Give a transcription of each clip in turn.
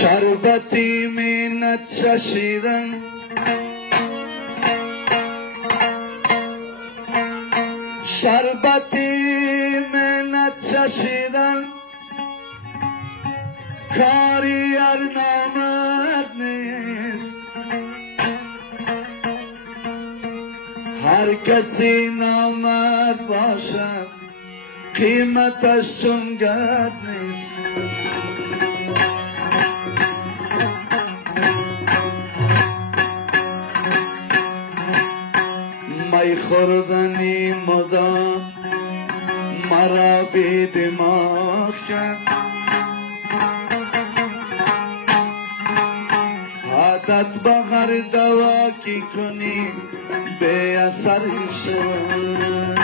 شربتی منت چشیدن شربتی منت چشیدن کاری ار نامرد نیست هر کسی نامرد باشد قیمتش چون گرد نیست می خوردنی مدام مرا بی دماغ کرد عادت به هر دوا کی کنی بی اثر شد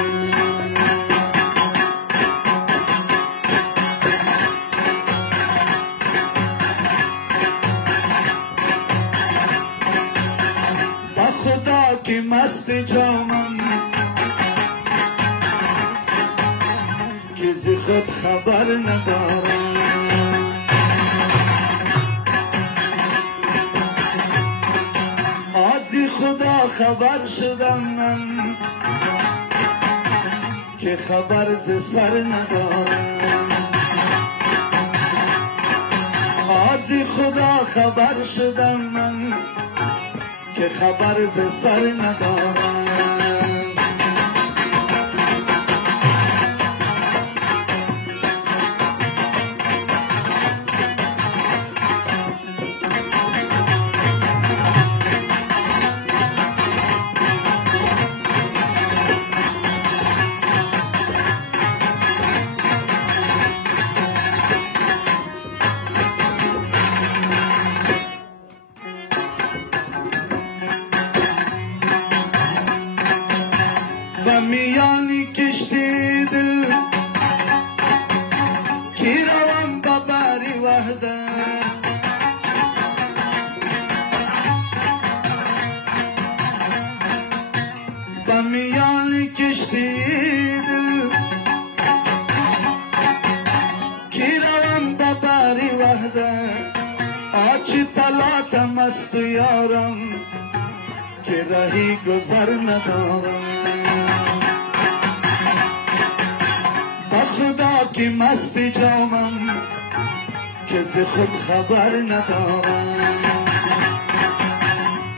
که مست جامم که ز خود خبر ندارم از خدا خبر شدم من که خبر ز سر ندارم از خدا خبر شدم من که خبر ز سر ندارم و میانی کشتی دل کی روم ببری وحده و میانی کشتی دل کی روم ببری وحده آچی طلاتم است یارم که رهی گذر ندارم خدا کی مست جامم که ز خود خبر ندارم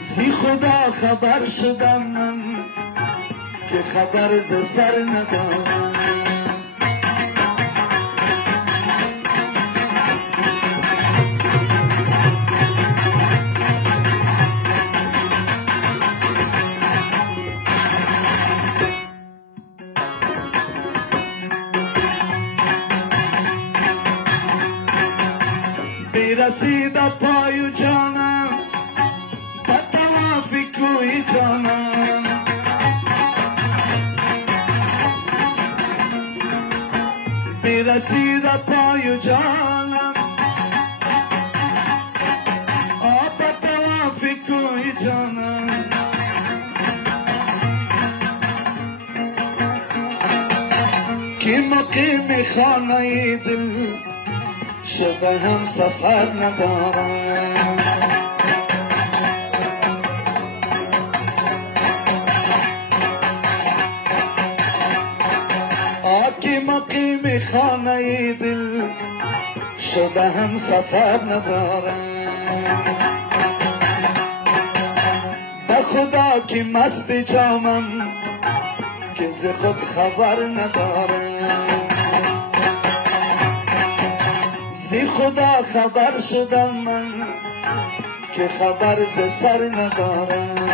زی خدا خبر شدم من که خبر ز سر ندارم رسید پای جانم به تلافی کوی جانم برسید پای جانم به تلافی کوی جانم که مقیم خانه دل شبه هم سفر ندارم آکی مقیم خانه دل شبه هم سفر ندارم به خدا که مست جامم که ز خود خبر ندارم زی خدا خبر شدم من که خبر ز سر ندارم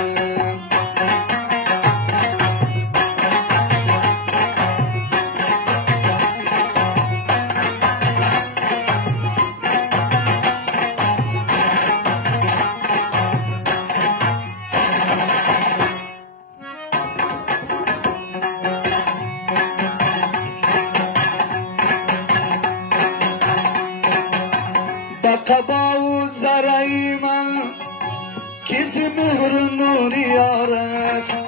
قبا و زرعی من کسی مهر نوری یار است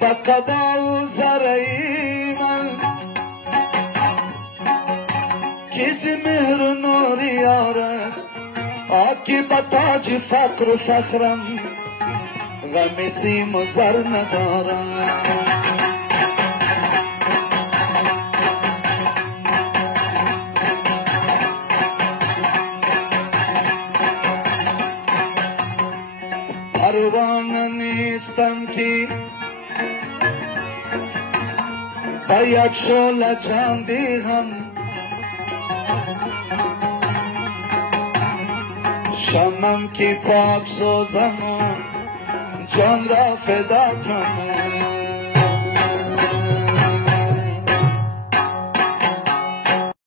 با قبا و زرعی من کی به تاج فقر و فخرم غم سیم و زر ندارم. پروانه نیستم که به یک شعله جان دهم، شمم که پاک سوزم و جان را فدا کنم.